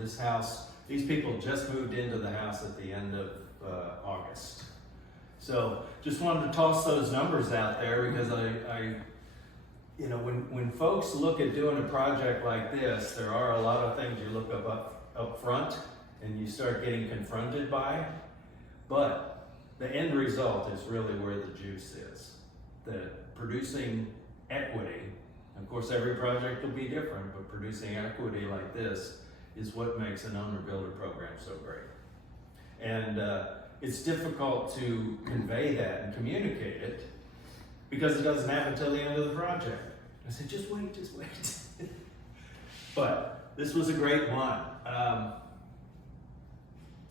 This house, these people just moved into the house at the end of August. So just wanted to toss those numbers out there because you know, when folks look at doing a project like this, there are a lot of things you look up front and you start getting confronted by, but the end result is really where the juice is. That producing equity, of course every project will be different, but producing equity like this is what makes an owner-builder program so great. And it's difficult to convey that and communicate it because it doesn't happen until the end of the project. I said, just wait, just wait. But this was a great one.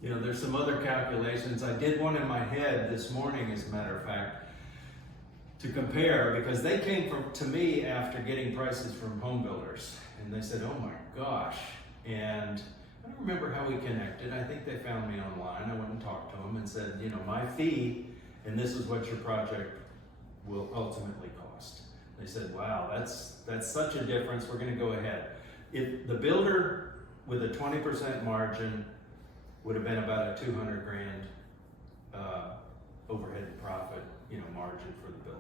You know, there's some other calculations. I did one in my head this morning, as a matter of fact, to compare, because they came to me after getting prices from home builders, and they said, oh my gosh. And I don't remember how we connected. I think they found me online. I went and talked to them and said, you know, my fee, and this is what your project will ultimately cost. They said, wow, that's such a difference. We're going to go ahead. If the builder with a 20% margin would have been about a 200 grand overhead profit, you know, margin for the builder.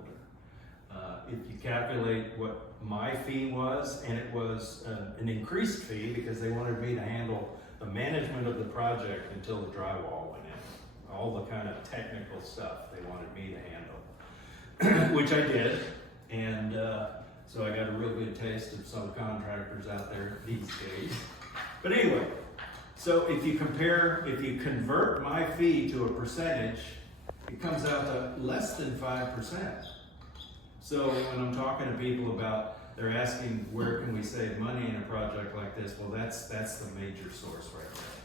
If you calculate what my fee was, and it was an increased fee because they wanted me to handle the management of the project until the drywall went in. All the kind of technical stuff they wanted me to handle, which I did. And so I got a real good taste of subcontractors out there these days. But anyway, so if you convert my fee to a percentage, it comes out to less than 5%. So when I'm talking to people about, they're asking where can we save money in a project like this, well that's the major source right there.